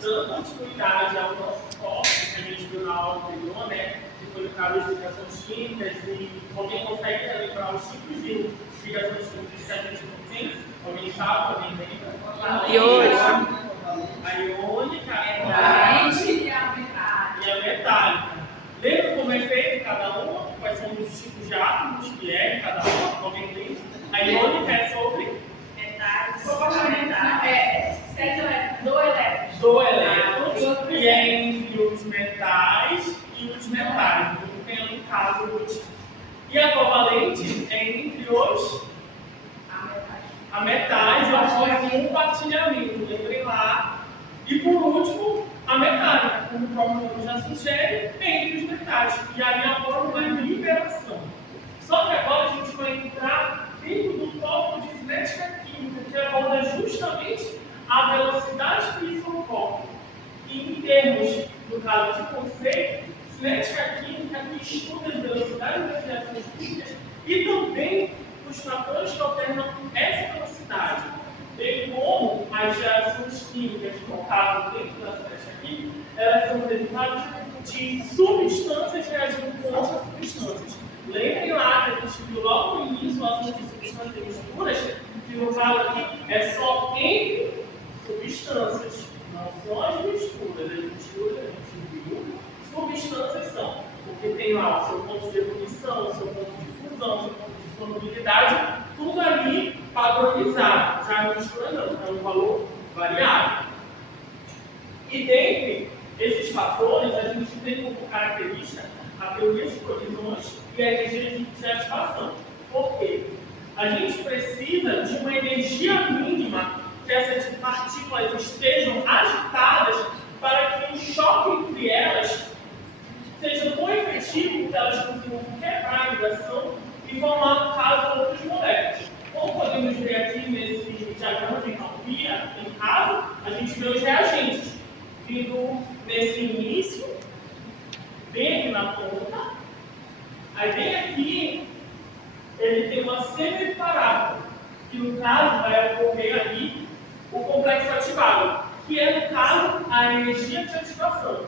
dando continuidade ao nosso foco que a gente viu na aula anterior, né? Que foi no caso de ligações químicas, e alguém consegue lembrar os tipos de ligações químicas que a gente não tem? Alguém sabe? Alguém lembra? A iônica, a e a metálica. Lembra como é feito cada uma? Quais são os tipos de átomos que é cada uma? Alguém lembra? A iônica é sobre do elétrons, e é entre os metais e os metais, não tem no caso útil. E a covalente é entre os metais, ocorre um compartilhamento, lembrem lá. E por último, a metálica, como o próprio nome já sugere, é entre os metais. E aí agora uma liberação. Só que agora a gente vai entrar dentro do tópico de cinética química, que aborda justamente a velocidade que isso ocorre. E em termos, no caso de conceito, cinética química que estuda as velocidades das reações químicas e também os fatores que alternam essa velocidade, bem como as reações químicas que ocorrem dentro da cinética química, elas são derivadas de substâncias reagindo com outras substâncias. Lembrem lá que a gente viu logo no início o assunto de substâncias e misturas, que no caso aqui é só entre substâncias, não são as misturas. As misturas a gente viu, substâncias são, porque tem lá o seu ponto de ebulição, o seu ponto de fusão, o seu ponto de solubilidade, tudo ali padronizado. Já a mistura não, é um valor variável. E dentre esses fatores, a gente tem como característica a teoria de colisões e a energia de ativação. Por quê? A gente precisa de uma energia mínima que essas partículas estejam agitadas para que o choque entre elas seja tão efetivo que elas consigam quebrar a ligação e formar, no caso, outras moléculas. Como podemos ver aqui nesse diagrama de entalpia, em caso, a gente vê os reagentes vindo nesse início, bem aqui na ponta, aí bem aqui ele tem uma semi-parábola, que no caso vai ocorrer ali o complexo ativado, que é no caso a energia de ativação.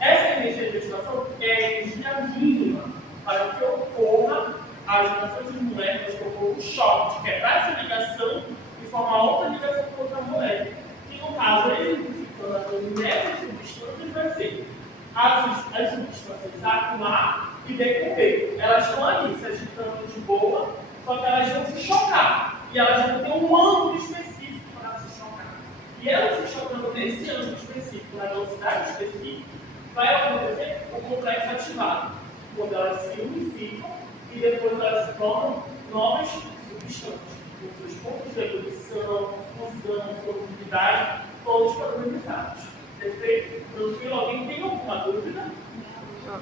Essa energia de ativação é a energia mínima para que ocorra a agitação de moléculas, que ocorra o choque, de quebrar essa ligação e formar outra ligação com outra molécula. Que no caso, exemplificando a nessas substâncias, vai ser as substâncias atuar e decorrer. Elas estão ali se agitando de boa, só que elas vão se chocar. E elas vão ter um ângulo específico para se chocar. E elas se chocando nesse ângulo específico, na velocidade específica, vai acontecer o complexo ativado, quando elas se unificam e depois elas se tornam novas substâncias, com seus pontos de ebulição, fusão, solubilidade, todos padronizados. Perfeito? Tranquilo? Alguém tem alguma dúvida?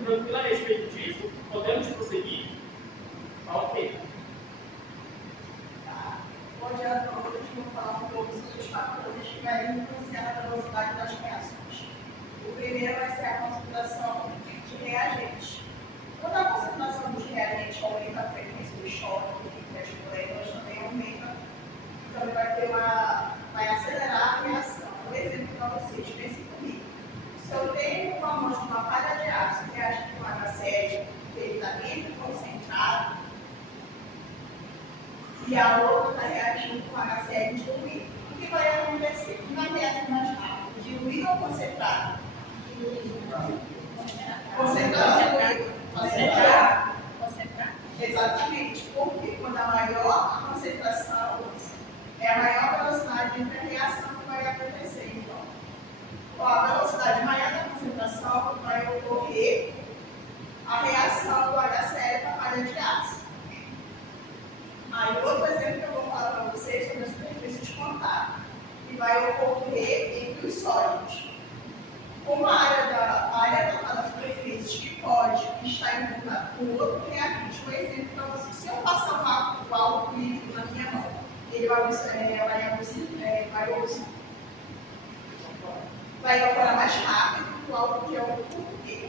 Tranquilo a respeito disso? Podemos prosseguir? Ok. Hoje à noite eu vou falar um pouco sobre os fatores que vão influenciar a velocidade das reações. O primeiro vai ser a concentração de reagentes. Quando a concentração dos reagentes aumenta a frequência do choque entre as moléculas, também aumenta, então vai acelerar a reação. Por exemplo, para vocês, pensem comigo. Se eu tenho uma amostra de uma palha de aço que reage com HCl, que ele está dentro concentrado, e a outra está reagindo com HCl diluído, o que vai acontecer? O que vai reagir mais rápido? Diluído ou concentrado? Concentrado. Concentrado. Exatamente. Porque quando a maior a concentração, é a maior velocidade entre a reação que vai acontecer. Então, com a velocidade maior da concentração, vai ocorrer a reação do HCl com a palha de aço. Aí, outro exemplo que eu vou falar para vocês sobre a superfície de contato, que vai ocorrer entre os sólidos. Como a área da superfície que pode estar em contato com outro reagente, por exemplo, para vocês, se eu passar o álcool líquido na minha mão, ele vai evaporar mais rápido que o álcool gel, porque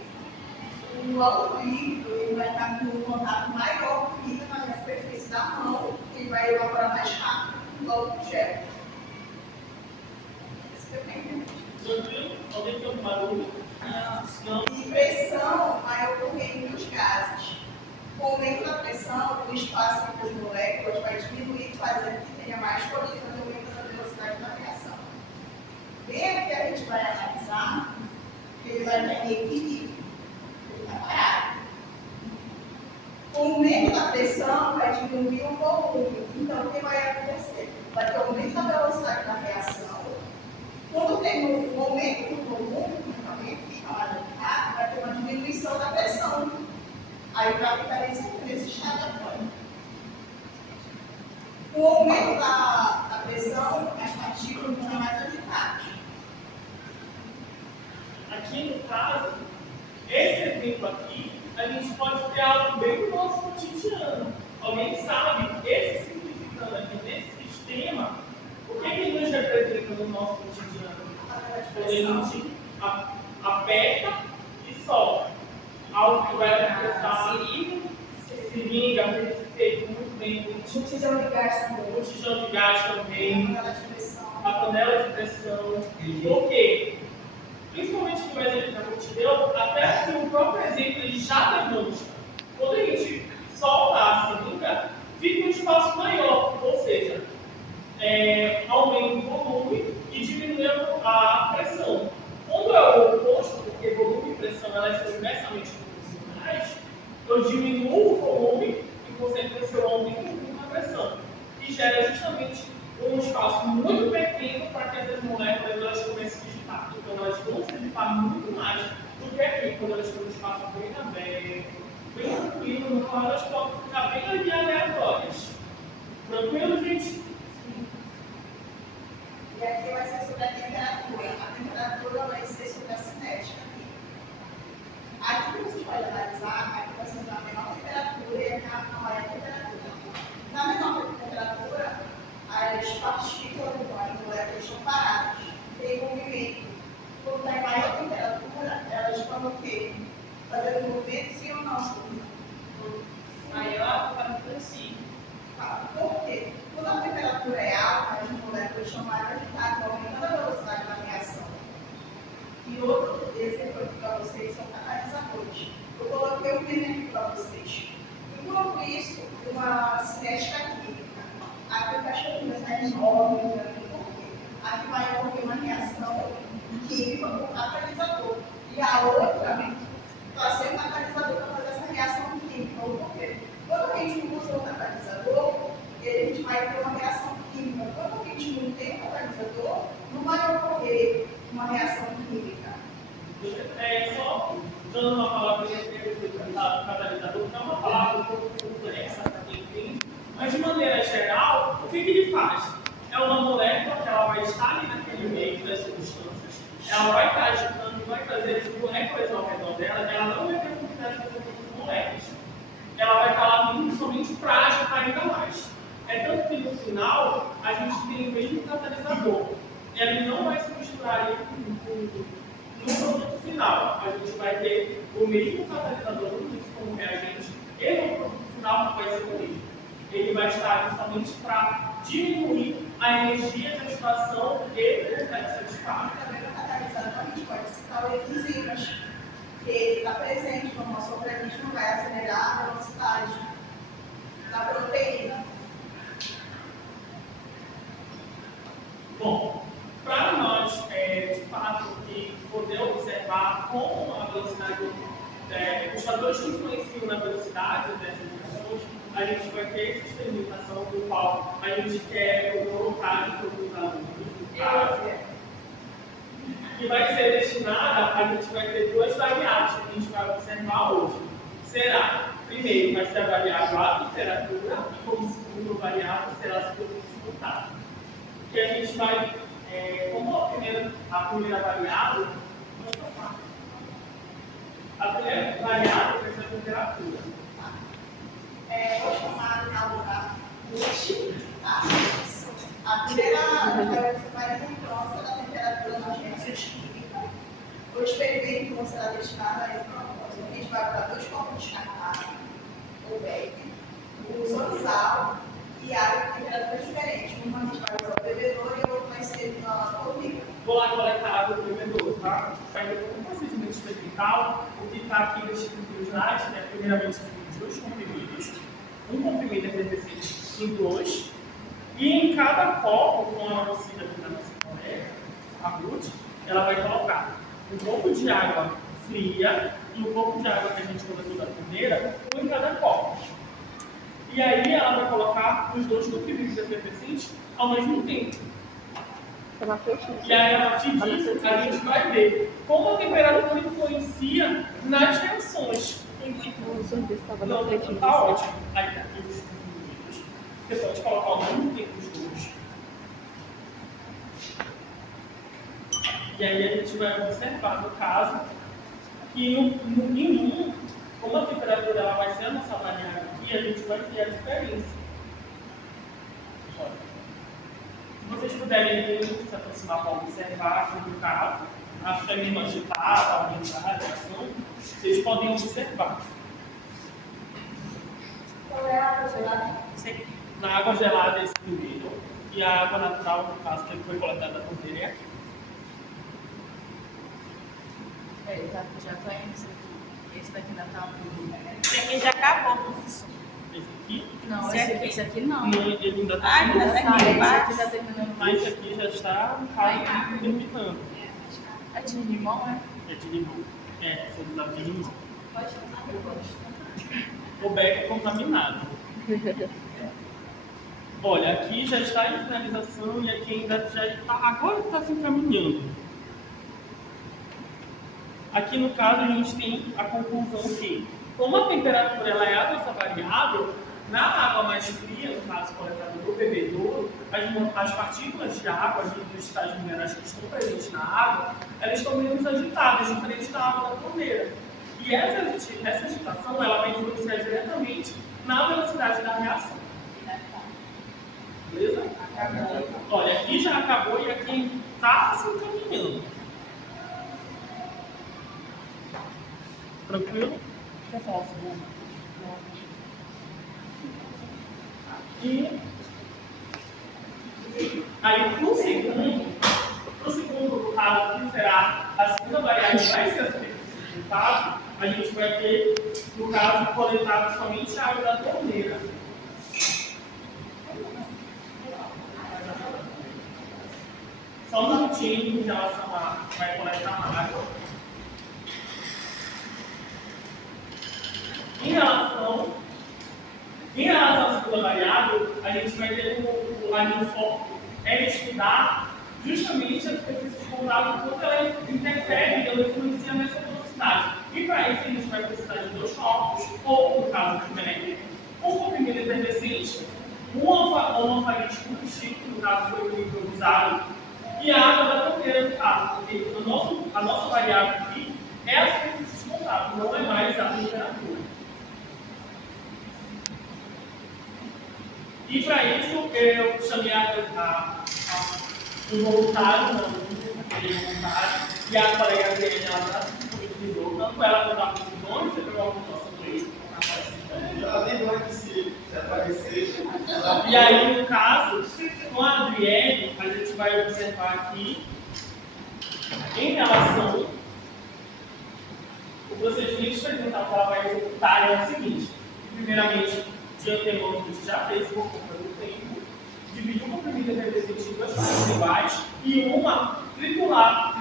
o álcool líquido ele vai estar com um contato maior com o líquido na superfície da mão, ele vai evaporar mais rápido que o álcool gel. Esse é o Tranquilo? Alguém tem alguma dúvida? Não. E pressão vai ocorrer em muitos gases. Com o aumento da pressão, o espaço entre as moléculas vai diminuir, fazendo que tenha mais colisões e aumentando a velocidade da reação. Bem aqui a gente vai analisar que ele vai ter equilíbrio. Ele está parado. Com o aumento da pressão, vai diminuir o volume. Então, o que vai acontecer? Vai ter aumento da velocidade da reação. Quando tem um aumento do volume, vai ter uma diminuição da pressão. Aí vai ficar nesse estado agora. Com o aumento da pressão, as partículas vão ser mais agitadas. Aqui no caso, esse exemplo aqui, a gente pode ter algo bem do nosso cotidiano. Alguém sabe, esse simplificando aqui nesse sistema, o que ele nos representa no nosso cotidiano? Quando a gente aperta e solta. Algo que vai atravessar seringa, feito muito bem. Botijão de gás também. Botijão de gás também. A panela de pressão. A panela de pressão. Por quê? Principalmente no exemplo que a gente deu, até que o próprio exemplo ele já demonstra. Quando a gente solta a seringa, fica um espaço maior, ou seja, aumenta o volume e diminui a pressão. Quando é o oposto, porque volume e pressão elas são inversamente proporcionais, eu diminuo o volume e, por consequência, eu aumento a pressão, que gera justamente um espaço muito pequeno para que essas moléculas elas comecem a se dissipar. Então, elas vão se dissipar muito mais do que aqui, quando elas têm um espaço bem aberto, bem tranquilo, no qual elas podem ficar bem ali aleatórias. Tranquilo, gente? E aqui vai ser sobre a temperatura. A temperatura vai ser sobre a cinética aqui. Aqui que você pode analisar, aqui vai ser a menor temperatura e a maior temperatura. Na menor temperatura, as partículas, as moléculas estão paradas, tem movimento. Quando está em maior temperatura, elas estão o quê? Fazendo movimento, sim ou não? Maior temperatura, sim. Por quê? Quando a temperatura é alta, as moléculas estão mais agitadas, aumentando a velocidade da reação. E outro exemplo aqui para vocês são catalisadores. Eu coloquei um meme aqui para vocês. Enquanto isso, uma cinética química. Aqui o cachorrinho está enorme, por quê? Aqui vai ocorrer uma reação química com catalisador. E a outra vai ser um catalisador para fazer essa reação química. Por quê? Quando a gente usa o catalisador, a gente vai ter uma reação química. Quando a gente não tem o catalisador, não vai ocorrer uma reação química. Só dando uma palavrinha do catalisador, que é uma palavra um pouco complexa para quem entende, mas de maneira geral, o que ele faz? É uma molécula que ela vai estar ali naquele meio das substâncias, ela vai estar agitando e vai fazer as moléculas ao redor dela, ela não vai ter quantidade de outras moléculas. Ela vai estar lá somente para agitar ainda mais. É tanto que no final, a gente tem o mesmo catalisador. Ele não vai se misturar ali no produto final. A gente vai ter o mesmo catalisador como reagente e no produto final vai ser o mesmo. Ele vai estar ali somente para diminuir a energia de agitação e dessa descarga. Também no catalisador, a gente pode citar os enzimas, que ele está presente no nosso organismo, vai acelerar a velocidade da proteína. Bom, para nós, de fato, que poder observar como a velocidade, os fatores que influenciam na velocidade dessas reações, a gente vai ter essa experimentação do qual a gente quer colocar em todos os alunos, no caso, que vai ser destinada, a gente vai ter duas variáveis que a gente vai observar hoje. Será, primeiro, vai ser a variável a temperatura, e como segunda variável será a superfície de contato. Que a gente vai, como a primeira variável, a primeira variável vai ser a temperatura. Vou chamar de lugar tá? A primeira você vai lembrança da temperatura nas reações químicas. O experimento não será destinado a esse propósito. A gente vai para dois copos descartáveis, o bag, o sonizal e água com temperatura diferente. Uma a gente vai usar o bebedouro e o outro vai ser na colmeira. Vou lá coletar água do bebedouro. tá? Ainda com o procedimento experimental, o que está aqui descrito no slide é primeiramente dividir dois comprimidos, um comprimido efervescente em dois, e em cada copo, com a amostra aqui da nossa colega, a Ruth, ela vai colocar um pouco de água fria e um pouco de água que a gente coletou da torneira, um em cada copo. E aí ela vai colocar os dois comprimidos efervescentes ao mesmo tempo. E aí, a partir disso, a gente vai ver como a temperatura influencia nas reações. Não, tá ótimo. Aí tá aqui os comprimidos. Você pode colocar ao mesmo tempo os dois. E aí a gente vai observar, no caso, que em um, como a temperatura ela vai ser a nossa variável aqui, a gente vai ter a diferença. Olha. Se vocês puderem ver, se aproximar para observar aqui no caso, acho que é mesmo agitada, aumentar a reação, vocês podem observar. Qual é a água gelada? Na água gelada é esse primeiro, e a água natural, no caso, que foi coletada da torneira, é aqui. Já tô indo isso aqui. Esse daqui ainda tá um. Esse aqui já acabou, professor. Esse aqui? Não, esse aqui não. Não, ele ainda está Ainda terminando. tá aqui, esse aqui já terminando mais. Esse aqui já está terminando. É de limão, é? É de limão. É, são usados de limão. Pode chamar depois. O beck é contaminado. Olha, aqui já está em finalização e aqui ainda já está, agora está se encaminhando. Aqui no caso a gente tem a conclusão que, como a temperatura ela é a nossa variável, na água mais fria, no caso coletada do bebedouro, as partículas de água, dos sais minerais que estão presentes na água, elas estão menos agitadas, diferente da água da torneira. E essa agitação ela vai influenciar diretamente na velocidade da reação. Beleza? Olha, aqui já acabou e aqui está se encaminhando. Tranquilo? Quer falar o segundo? E aí, pro segundo caso, que será a segunda variável, vai ser a superfície do resultado, a gente vai ter, no caso, coletado somente a água da torneira. Só um minutinho em relação a vai coletar a água. Em relação à segunda variável, a gente vai ter o foco é estudar justamente a superfície de contato, quanto ela interfere, ela influencia nessa velocidade. E para isso a gente vai precisar de dois copos, ou no caso do PEC, um comprimido efervescente, um alfarítico que no caso foi improvisado, e a água da torneira, no caso, porque a nossa variável aqui é a superfície de contato, não é mais a temperatura. E para isso eu chamei um voluntário, voluntário, e a colega dele, ela já se disponibilizou, tanto ela quanto a Constituição, você pegou a pontuação do ex, ela nem vai que se aparecer. E aí, no caso, com a Adriele, a gente vai observar aqui, em relação, o procedimento experimental que ela vai executar é o seguinte: primeiramente, de antemão, a gente já fez por conta do tempo, dividir o comprimido efervescente em duas partes iguais e uma triturado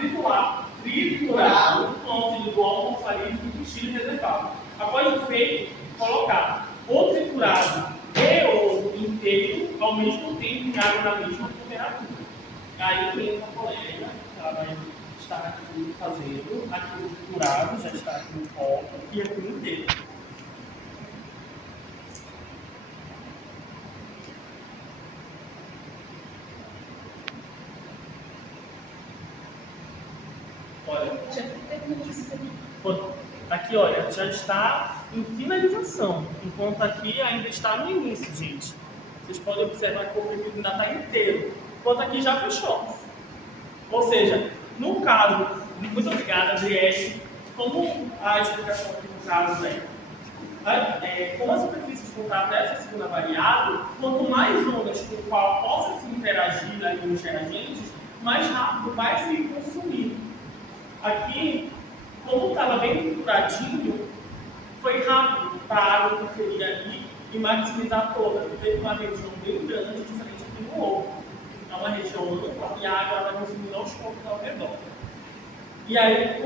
com auxílio do álcool farídeo e piscina reservado. Após o feito, colocar o triturado e o inteiro ao mesmo tempo em água na mesma temperatura. Aí vem a colega, ela vai estar aqui fazendo, aqui o triturado já está aqui no copo e aqui no inteiro. Olha, aqui, olha, já está em finalização, enquanto aqui ainda está no início, gente. Vocês podem observar que o comprimido ainda está inteiro, enquanto aqui já fechou. Ou seja, no caso, muito obrigada, Adriele, como a explicação aqui no caso como a superfície de contato dessa segunda variável, quanto mais ondas com o qual possa se interagir ali os reagentes, mais rápido vai se consumir. aqui, como estava bem estruturadinho, foi rápido para a conferir ali e maximizar toda. Teve uma região bem grande, diferente aqui no ovo. É uma região ampla e a água vai consumindo aos poucos ao redor. E aí,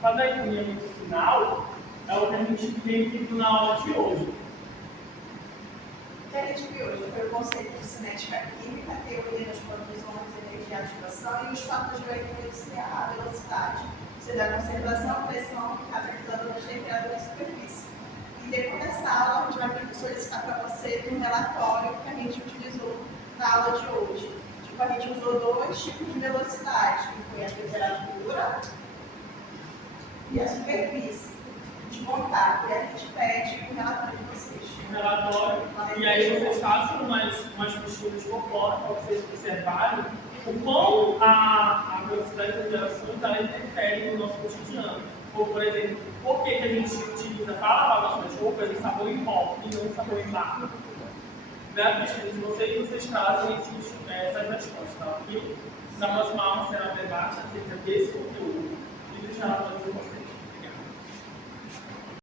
para dar economia medicinal, é o que a gente tem aqui na aula de hoje. O que a gente viu hoje foi o conceito de cinética química, a teoria das condições, energia e ativação e os fatores de equilíbrio, a velocidade, ou seja, a conservação, pressão e catalisador das temperaturas de superfície. E depois dessa aula, a gente vai solicitar para você um relatório que a gente utilizou na aula de hoje. Tipo, a gente usou 2 tipos de velocidade, que foi a temperatura e a superfície de contato. E a gente pede um relatório de vocês. Um relatório, e aí vocês façam umas misturas por fora para vocês observarem o quão a velocidade da interação interfere no nosso cotidiano. Ou, por exemplo, por que a gente utiliza para lavar nossas roupas em sabão em pó e não em sabão em barra? Na pesquisa de vocês trazem essas respostas, tá? E na próxima aula será um debate acerca desse conteúdo e dos relatórios de vocês.